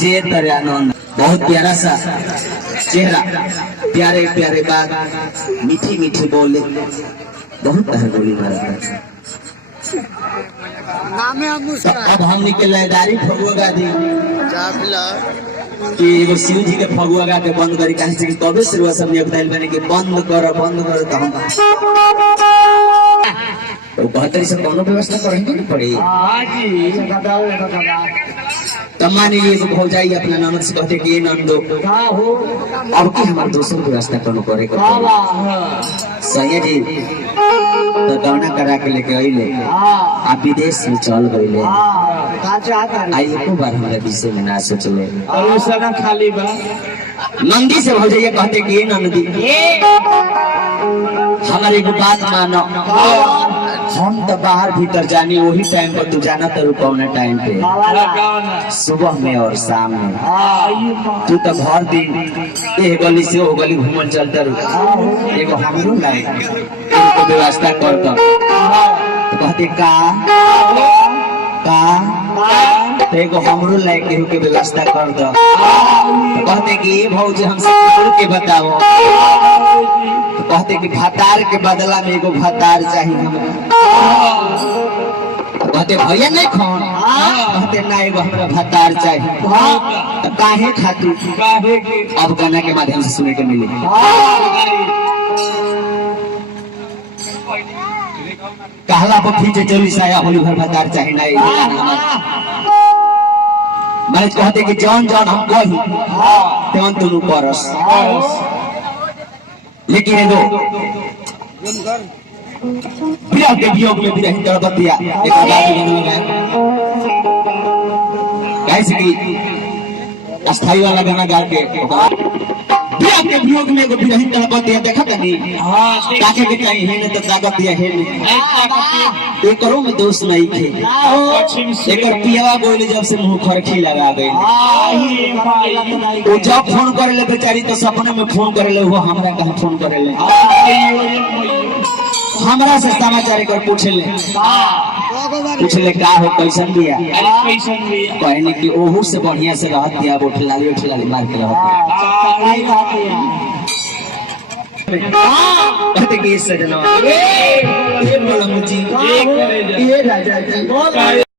से तरह आनंद, बहुत प्यारा सा चेहरा, प्यारे प्यारे बात, मीठी मीठी बोले, बहुत तरह बोली मारा। अब हमने के लयदारी फगुआ गा दी कि वो शिव जी के फगुआ गा के बंद करी, कहीं से कबे से वो सब बताइल बने कि बंद करो तो हम तो बेहतर से कोनो व्यवस्था करेंगे नहीं पड़ी। तब मान लीजिए तो हो जाइए अपना ननद से कहते कि ये नंदो अब की हमारे दोस्तों व्यवस्था कोनो करे सही जी तो गौना करा के लेके अइले आप विदेश में चल गइले आई एको बार हमारे विषय में ना सोचले खाली बा नंदी से हो जाइए कहते कि ये नंदी हमारे एक बात मानो, हम तो बाहर भीतर जानी वही टाइम पर तू जाना तो कौन टाइम पे सुबह में और शाम में तू तो भर दिन एक गली से वो गली घूमल चलता रू एगो हमरो लायक इनको व्यवस्था कर दो कहते का एगो हमरो लायक के व्यवस्था कर दो कहते कि ये भौजी हमसे खोल के बताओ कहते कि भतार के बदला में एगो भतार चाहिए हमरा कहते भैया नहीं खोन कहते ना एगो हमरा भतार चाहिए तो काहे खातू अब गाना के माध्यम से सुने के मिले कहला पर खींचे चली साया होली भर भतार चाहिए ना मैं कहते कि जौन जौन हम कही तौन तुम करस लेकिन एगो विरह के वियोग में विरही तड़पतिया एक गाड़ी बनवा कैसे कि अस्थाई वाला गाना गा के विरह के वियोग में एगो विरही तड़पतिया देखा तनी ताके के कहीं है न तो ताकत दिया है न एकरो में दोष नहीं थे एकर पियावा बोले जब से मुंह खरखी लगा गई वो जब फोन करे ले बेचारी तो सपने में फोन करे ले वो हमरा कहां फोन करे ले हमरा से समाचार कर पूछे ले का हो कैसन दिया कहने कि ओहू से बढ़िया से रहत दिया उठलाली मार के रहत कहते कि सजना ये बड़ा मुझी ये राजा जी